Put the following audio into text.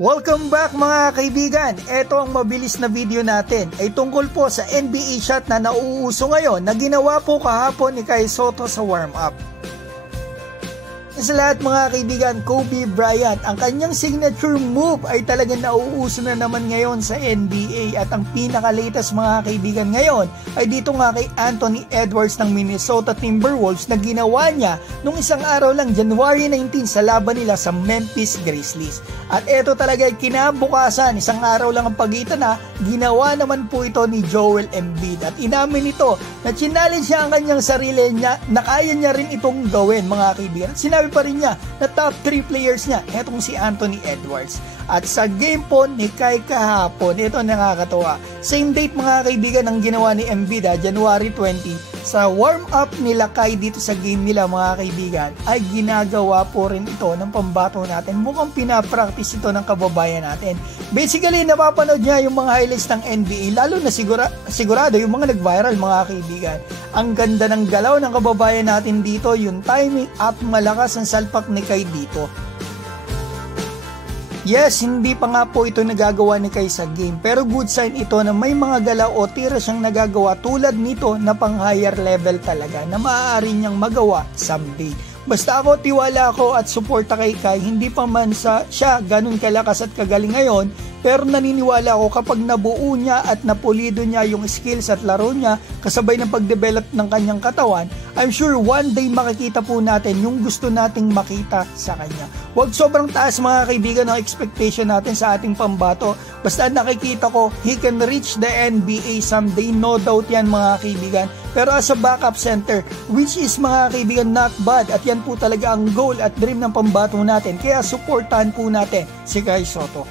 Welcome back mga kaibigan. Ito ang mabilis na video natin ay tungkol po sa NBA shot na nauuso ngayon na ginawa po kahapon ni Kai Sotto sa warm-up. Sa lahat mga kaibigan, Kobe Bryant, ang kanyang signature move ay talagang nauuso na naman ngayon sa NBA at ang pinaka-latest mga kaibigan ngayon ay dito nga kay Anthony Edwards ng Minnesota Timberwolves na ginawa niya nung isang araw lang, January 19 sa laban nila sa Memphis Grizzlies. At ito talaga ay kinabukasan, isang araw lang ang pagitan na ginawa naman po ito ni Joel Embiid at inamin nito na challenge niya ang kanyang sarili niya na kaya niya rin itong gawin mga kaibigan. Sinabi pa rin niya na top 3 players niya, etong si Anthony Edwards. At sa game po ni Kai kahapon, ito nakakatawa. Same date mga kaibigan ang ginawa ni Embiid, January 20. Sa warm-up nila Kai dito sa game nila mga kaibigan, ay ginagawa po rin ito ng pambato natin. Mukhang pinapractice ito ng kababayan natin. Basically, napapanood niya yung mga highlights ng NBA, lalo na sigurado yung mga nag-viral mga kaibigan. Ang ganda ng galaw ng kababayan natin dito, yung timing at malakas ang salpak ni Kai dito. Yes, hindi pa nga po ito nagagawa ni Kai sa game, pero good sign ito na may mga galaw o tira siyang nagagawa tulad nito na pang higher level talaga na maaari niyang magawa someday. Basta ako, tiwala ako at suporta kay Kai, hindi pa man siya ganun kalakas at kagaling ngayon, pero naniniwala ako kapag nabuo niya at napulido niya yung skills at laro niya kasabay ng pagdevelop ng kanyang katawan, I'm sure one day makikita po natin yung gusto nating makita sa kanya. Huwag sobrang taas mga kaibigan ng expectation natin sa ating pambato. Basta nakikita ko, he can reach the NBA someday, no doubt yan mga kaibigan. Pero as a backup center, which is mga kaibigan not bad, at yan po talaga ang goal at dream ng pambato natin. Kaya supportahan po natin si Kai Sotto.